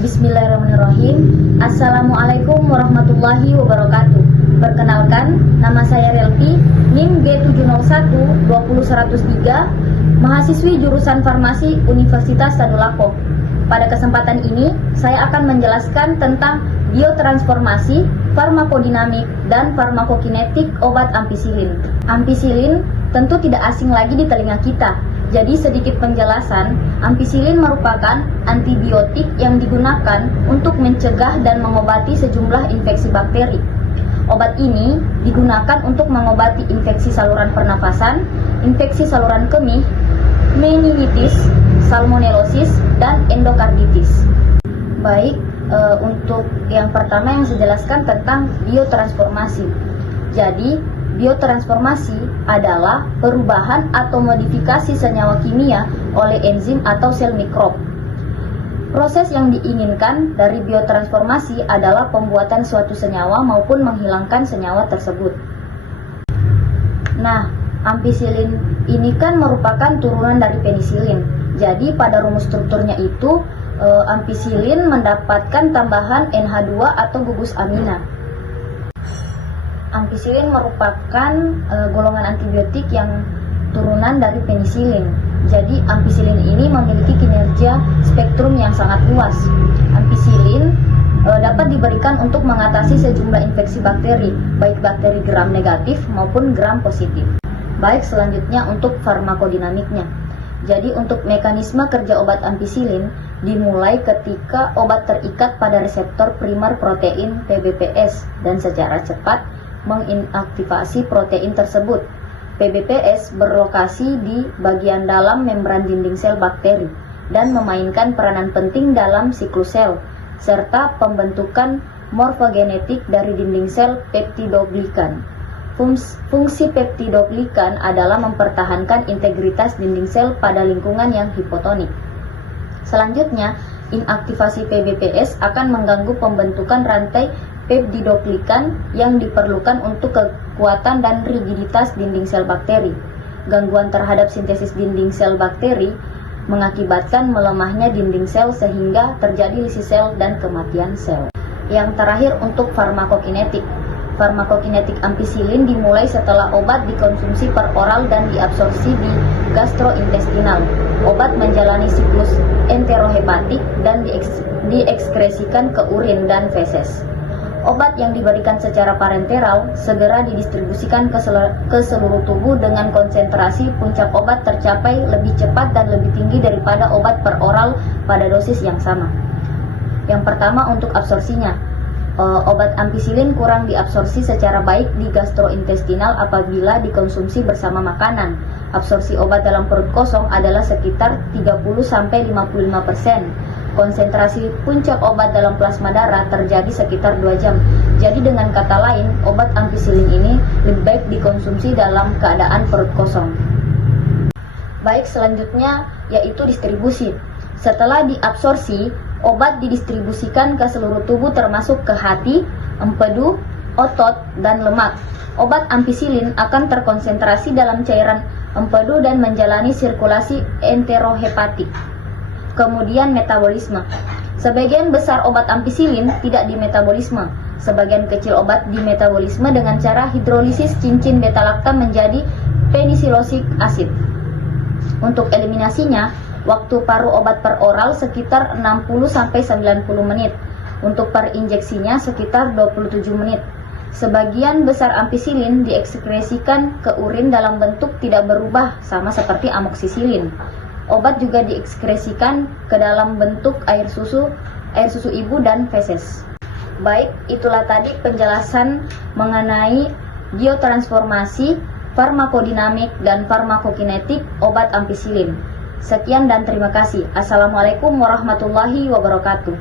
Bismillahirrahmanirrahim. Assalamualaikum warahmatullahi wabarakatuh. Perkenalkan, nama saya Relvi, NIM G701-20103, mahasiswi jurusan Farmasi Universitas Tadulako. Pada kesempatan ini, saya akan menjelaskan tentang biotransformasi, farmakodinamik, dan farmakokinetik obat ampisilin. Ampisilin tentu tidak asing lagi di telinga kita. Jadi sedikit penjelasan, ampisilin merupakan antibiotik yang digunakan untuk mencegah dan mengobati sejumlah infeksi bakteri. Obat ini digunakan untuk mengobati infeksi saluran pernafasan, infeksi saluran kemih, meningitis, salmonellosis, dan endokarditis. Baik, untuk yang pertama yang saya jelaskan tentang biotransformasi. Jadi, biotransformasi adalah perubahan atau modifikasi senyawa kimia oleh enzim atau sel mikrob. Proses yang diinginkan dari biotransformasi adalah pembuatan suatu senyawa maupun menghilangkan senyawa tersebut. Nah, ampisilin ini kan merupakan turunan dari penisilin. Jadi pada rumus strukturnya itu ampisilin mendapatkan tambahan NH2 atau gugus amina. Ampisilin merupakan golongan antibiotik yang turunan dari penisilin. Jadi ampicillin ini memiliki kinerja spektrum yang sangat luas. Ampicillin dapat diberikan untuk mengatasi sejumlah infeksi bakteri, baik bakteri gram negatif maupun gram positif. Baik, selanjutnya untuk farmakodinamiknya. Jadi untuk mekanisme kerja obat ampicillin dimulai ketika obat terikat pada reseptor primer protein PBPS dan secara cepat menginaktivasi protein tersebut. PBPS berlokasi di bagian dalam membran dinding sel bakteri dan memainkan peranan penting dalam siklus sel, serta pembentukan morfogenetik dari dinding sel peptidoglikan. Fungsi peptidoglikan adalah mempertahankan integritas dinding sel pada lingkungan yang hipotonik. Selanjutnya, inaktivasi PBPS akan mengganggu pembentukan rantai peptidoglikan yang diperlukan untuk kekuatan dan rigiditas dinding sel bakteri. Gangguan terhadap sintesis dinding sel bakteri mengakibatkan melemahnya dinding sel sehingga terjadi lisi sel dan kematian sel. Yang terakhir untuk farmakokinetik. Farmakokinetik ampisilin dimulai setelah obat dikonsumsi per oral dan diabsorpsi di gastrointestinal. Obat menjalani siklus enterohepatik dan diekskresikan ke urin dan feses. Obat yang diberikan secara parenteral segera didistribusikan ke seluruh tubuh dengan konsentrasi puncak obat tercapai lebih cepat dan lebih tinggi daripada obat per oral pada dosis yang sama. Yang pertama untuk absorpsinya. Obat ampicillin kurang diabsorpsi secara baik di gastrointestinal apabila dikonsumsi bersama makanan. Absorpsi obat dalam perut kosong adalah sekitar 30-55%. Konsentrasi puncak obat dalam plasma darah terjadi sekitar 2 jam. Jadi dengan kata lain, obat ampicillin ini lebih baik dikonsumsi dalam keadaan perut kosong. Baik, selanjutnya yaitu distribusi. Setelah diabsorpsi, obat didistribusikan ke seluruh tubuh termasuk ke hati, empedu, otot, dan lemak. Obat ampicillin akan terkonsentrasi dalam cairan empedu dan menjalani sirkulasi enterohepatik. Kemudian metabolisme. Sebagian besar obat ampicillin tidak dimetabolisme. Sebagian kecil obat dimetabolisme dengan cara hidrolisis cincin beta-laktam menjadi penisilosic acid. Untuk eliminasinya, waktu paruh obat per oral sekitar 60-90 menit. Untuk per injeksinya sekitar 27 menit. Sebagian besar ampicillin dieksekresikan ke urin dalam bentuk tidak berubah sama seperti amoksisilin. Obat juga diekskresikan ke dalam bentuk air susu ibu dan feses. Baik, itulah tadi penjelasan mengenai biotransformasi, farmakodinamik, dan farmakokinetik obat ampicillin. Sekian dan terima kasih. Assalamualaikum warahmatullahi wabarakatuh.